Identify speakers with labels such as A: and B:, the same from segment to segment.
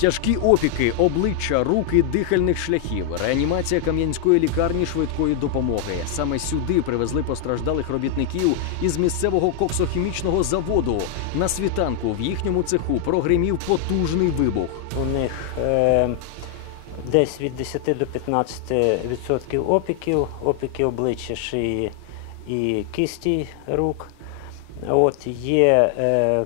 A: Тяжкі опіки, обличчя, руки, дихальних шляхів, реанімація кам'янської лікарні швидкої допомоги. Саме сюди привезли постраждалих робітників із місцевого коксохімічного заводу. На світанку в їхньому цеху прогримів потужний вибух.
B: У них е, десь від 10 до 15 відсотків опіків, опіки обличчя, шиї і кисті рук. От є е,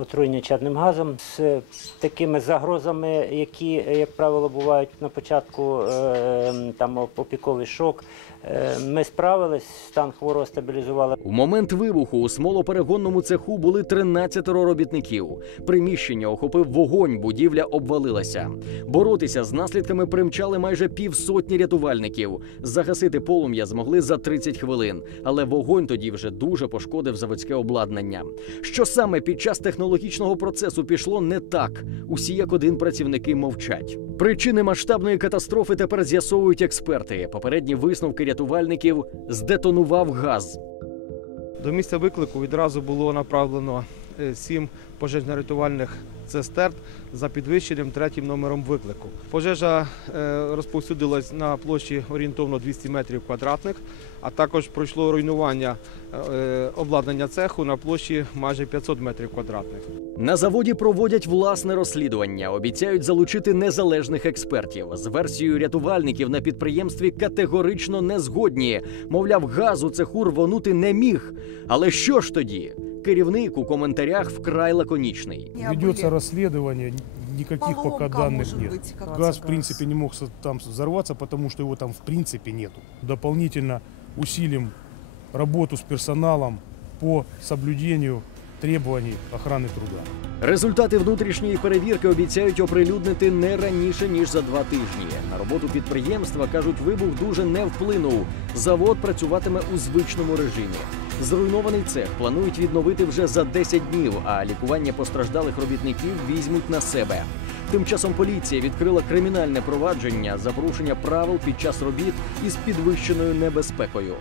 B: отруєння чадним газом з такими загрозами, які, як правило, бувають на початку е, там опіковий шок. Е, ми справились, стан хворого стабілізували.
A: У момент вибуху у смолоперегонному цеху були 13 робітників. Приміщення охопив вогонь, будівля обвалилася. Боротися з наслідками примчали майже півсотні рятувальників. Загасити полум'я змогли за 30 хвилин, але вогонь тоді вже дуже пошкодив заводське обладнання. Що саме під час технологічного процесу пішло не так? Усі як один працівники мовчать. Причини масштабної катастрофи тепер з'ясовують експерти. Попередні висновки рятувальників здетонував газ.
C: До місця виклику відразу було направлено сім пожежно-рятувальних цистерн за підвищеним третім номером виклику. Пожежа е, розповсюдилась на площі орієнтовно 200 метрів квадратних, а також пройшло руйнування е, обладнання цеху на площі майже 500 метрів квадратних.
A: На заводі проводять власне розслідування. Обіцяють залучити незалежних експертів. З версією рятувальників на підприємстві категорично не згодні. Мовляв, газ у цеху рвонути не міг. Але що ж тоді? Керівник у коментарях вкрай лаконічний.
D: Ведется расследование, никаких пока
E: Поломка
D: данных
E: может
D: нет.
E: быть, как
D: Газ,
E: это
D: в принципе, не мог со- там взорваться, потому что его там в принципе нету. Дополнительно усилим работу с персоналом по соблюдению требований охраны труда.
A: Результати внутрішньої перевірки обіцяють оприлюднити не раніше ніж за два тижні. На роботу підприємства кажуть, вибух дуже не вплинув. Завод працюватиме у звичному режимі. Зруйнований цех планують відновити вже за 10 днів, а лікування постраждалих робітників візьмуть на себе. Тим часом поліція відкрила кримінальне провадження за порушення правил під час робіт із підвищеною небезпекою.